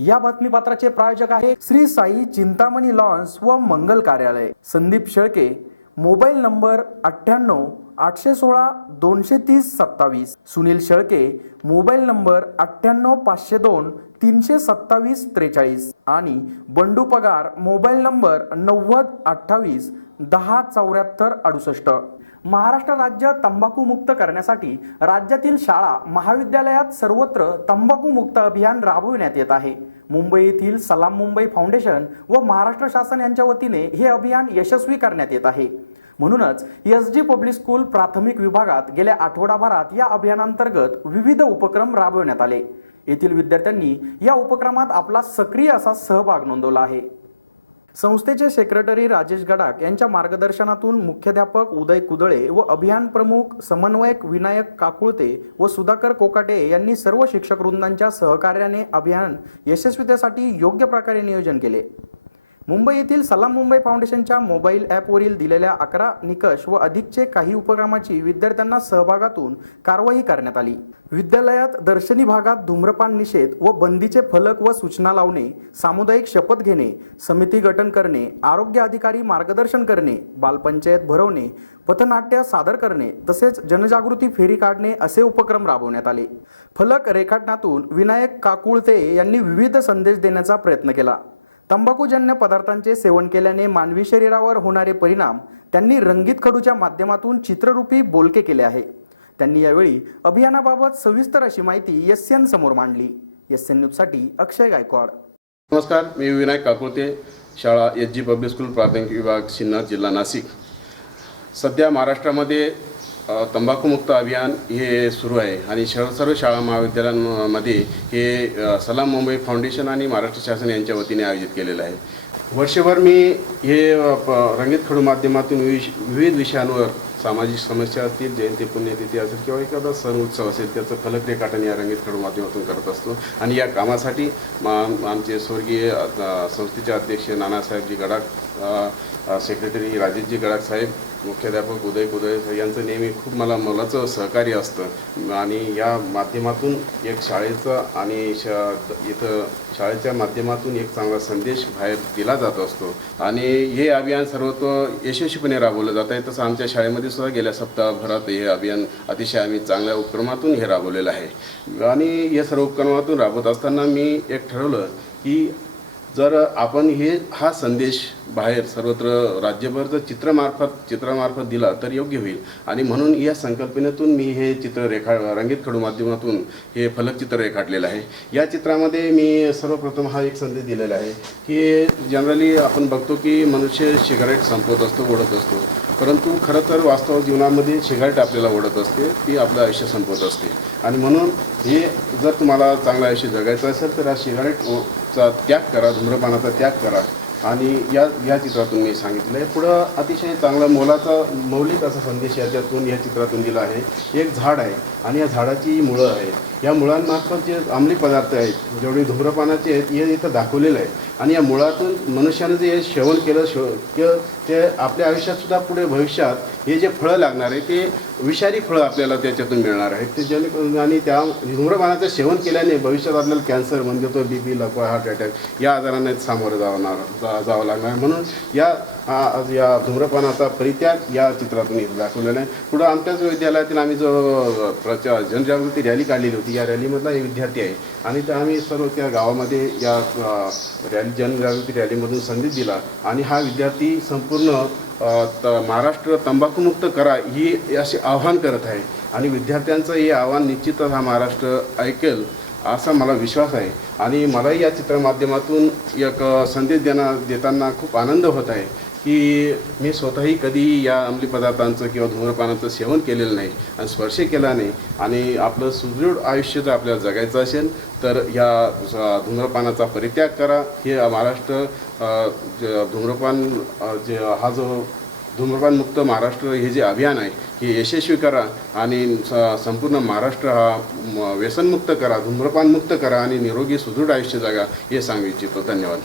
या बातमीपत्राचे प्रायोजक आहे श्री साई चिंतामणी लॉन्स व मंगल कार्यालय, Sandeep Shelke, mobile number 98 816 230 27, Sunil Shelke, mobile number 98 502 327 43 आणि बंडू पगार, मोबाईल नंबर 90 28 10 74 68। महाराष्ट्र राज्य तंबाखू मुक्त करण्यासाठी राज्यातील शाळा महाविद्यालयात सर्वत्र तंबाखू मुक्त अभियान राबविण्यात येत आहे। मुंबई येथील सलाम मुंबई फाउंडेशन व महाराष्ट्र शासन यांच्या वतीने हे अभियान यशस्वी करण्यात येत आहे। म्हणूनच एसजी पब्लिक स्कूल प्राथमिक विभागात गेल्या आठवडाभरात या अभियानांतर्गत विविध उपक्रम राबविण्यात आले। येथील विद्यार्थ्यांनी या उपक्रमात आपला सक्रिय असा सहभाग नोंदवला आहे। संस्थेचे सेक्रेटरी राजेश गडाख यांच्या मार्गदर्शनातून मुख्याध्यापक उदय कुदळे व अभियान प्रमुख समन्वयक विनायक काकुळते व सुधाकर कोकाटे यांनी सर्व शिक्षक वृंदांच्या सहकार्याने अभियान यशस्वीतेसाठी योग्य प्रकारे नियोजन केले। मुंबई येथील सलाम मुंबई फाउंडेशनच्या मोबाईल ॲपवरील दिलेल्या 11 निकष व अधिकचे काही उपक्रमाची विद्यार्थ्यांना सहभागातून कारवाई करण्यात आली। विद्यालयात दर्शनी भागात धूम्रपान निषेध व बंदीचे फलक व सूचना लावणे, सामुदायिक शपथ घेणे, समिती गठन करणे, आरोग्य अधिकारी मार्गदर्शन करणे, बालपंचायत भरवणे, पथनाट्य सादर करणे तसेच जनजागृती फेरी काढणे असे उपक्रम राबवण्यात आले। फलक रेखाटनातून विनायक काकुळते यांनी विविध संदेश देण्याचा प्रयत्न केला। तंबाखूजन्य पदार्थांचे सेवन केल्याने मानवी शरीरावर होणारे परिणाम त्यांनी रंगीत खडूच्या माध्यमातून चित्ररूपी बोलके केले आहे। त्यांनी यावेळी अभियानाबाबत सविस्तर अशी माहिती एसएन समोर मांडली। एसएन न्यूजसाठी अक्षय गायकवाड। नमस्कार, मी विनायक काकुळते, शाळा एसजी पब्लिक स्कूल प्राथमिक विभाग सिन्नर, जिल्हा नाशिक। सध्या महाराष्ट्रामध्ये तंबाखूमुक्त अभियान हे सुरू आहे आणि सर्व शाळा महाविद्यालयांमध्ये हे सलाम मुंबई फाउंडेशन आणि महाराष्ट्र शासन यांच्या वतीने आयोजित केलेलं आहे। वर्षभर मी हे रंगीत खडू माध्यमातून विविध विषयांवर सामाजिक समस्या असतील, जयंती पुण्यतिथी असेल किंवा एखादा सण उत्सव असेल त्याचं फलक रेखाटन या रंगीत खडू माध्यमातून करत असतो। आणि या कामासाठी आमचे स्वर्गीय संस्थेचे अध्यक्ष नानासाहेबजी गडाख, सेक्रेटरी राजेशजी गडाख साहेब, मुख्याध्यापक उदय कुदळे यांचं नेहमी खूप मला मोलाचं सहकार्य असतं आणि या माध्यमातून एक शाळेचं आणि इथं शाळेच्या माध्यमातून एक चांगला संदेश बाहेर दिला जात असतो आणि हे अभियान सर्वत्र यशस्वीपणे राबवलं जात आहे। तसं आमच्या शाळेमध्ये सुद्धा गेल्या सप्ताहभरात हे अभियान अतिशय आम्ही चांगल्या उपक्रमातून हे राबवलेलं आहे आणि या सर्व उपक्रमातून राबवत असताना मी एक ठरवलं की जर आपण हा संदेश बाहेर सर्वत्र राज्यभर जर चित्रामार्फत दिला तर योग्य होईल आणि म्हणून या संकल्पनेतून मी हे चित्र रंगीत खडू माध्यमातून हे फलकचित्र रेखाटलेलं आहे। या चित्रामध्ये मी सर्वप्रथम हा एक संदेश दिलेला आहे की जनरली आपण बघतो की मनुष्य सिगारेट संपवत असतो, ओढत असतो, परंतु खरं तर वास्तव जीवनामध्ये सिगारेट आपल्याला ओढत असते, ती आपलं आयुष्य संपवत असते आणि म्हणून हे जर तुम्हाला चांगलं आयुष्य जगायचं असेल तर हा सिगारेटचा त्याग करा, धूम्रपानाचा त्याग करा आणि या चित्रातून मी सांगितलं आहे। पुढं अतिशय चांगला मौलिक असा संदेश या चित्रातून दिला आहे। एक झाड आहे आणि या झाडाची मुळं आहेत, या मुळांमार्फत जे अंमली पदार्थ आहेत, जेवढे धूम्रपानाचे आहेत, हे इथं दाखवलेलं आहे आणि या मुळातून मनुष्याने जे सेवन केलं ते आपल्या आयुष्यातसुद्धा पुढे भविष्यात हे जे फळं लागणार आहे ते विषारी फळं आपल्याला त्याच्यातून मिळणार आहेत ते आणि त्या धूम्रपानाचं सेवन केल्याने भविष्यात आपल्याला कॅन्सर म्हणजे तो BP, लकवा, हार्ट अटॅक या आजारांना सामोरं जावं लागणार। म्हणून या धूम्रपानाचा परित्याग या चित्रातून इथं दाखवलेला आहे। पुढं आमच्याच विद्यालयातील आम्ही जो जनजागृती रॅली काढलेली होती, या रॅलीमधला हे विद्यार्थी आहे आणि आम्ही सर्व त्या गावामध्ये या जनजागृती रॅलीमधून संदेश दिला आणि हा विद्यार्थी संपूर्ण महाराष्ट्र तंबाखूमुक्त करा ही असे आव्हान करत आहे आणि विद्यार्थ्यांचं हे आव्हान निश्चितच हा महाराष्ट्र ऐकेल असा मला विश्वास आहे आणि मलाही या चित्रमाध्यमातून एक संदेश देताना खूप आनंद होत आहे की मी स्वतःही कधी या अंमली पदार्थांचं किंवा धूम्रपानाचं सेवन केलेलं नाही आणि स्पर्श केला नाही आणि आपलं सुदृढ आयुष्य जर आपल्याला जगायचं असेल तर या धूम्रपानाचा परित्याग करा। हे महाराष्ट्र धूम्रपानमुक्त महाराष्ट्र हे जे अभियान आहे हे यशस्वी करा आणि संपूर्ण महाराष्ट्र हा व्यसनमुक्त करा, धूम्रपानमुक्त करा आणि निरोगी सुदृढ आयुष्य जगा हे सांगू इच्छितो। धन्यवाद।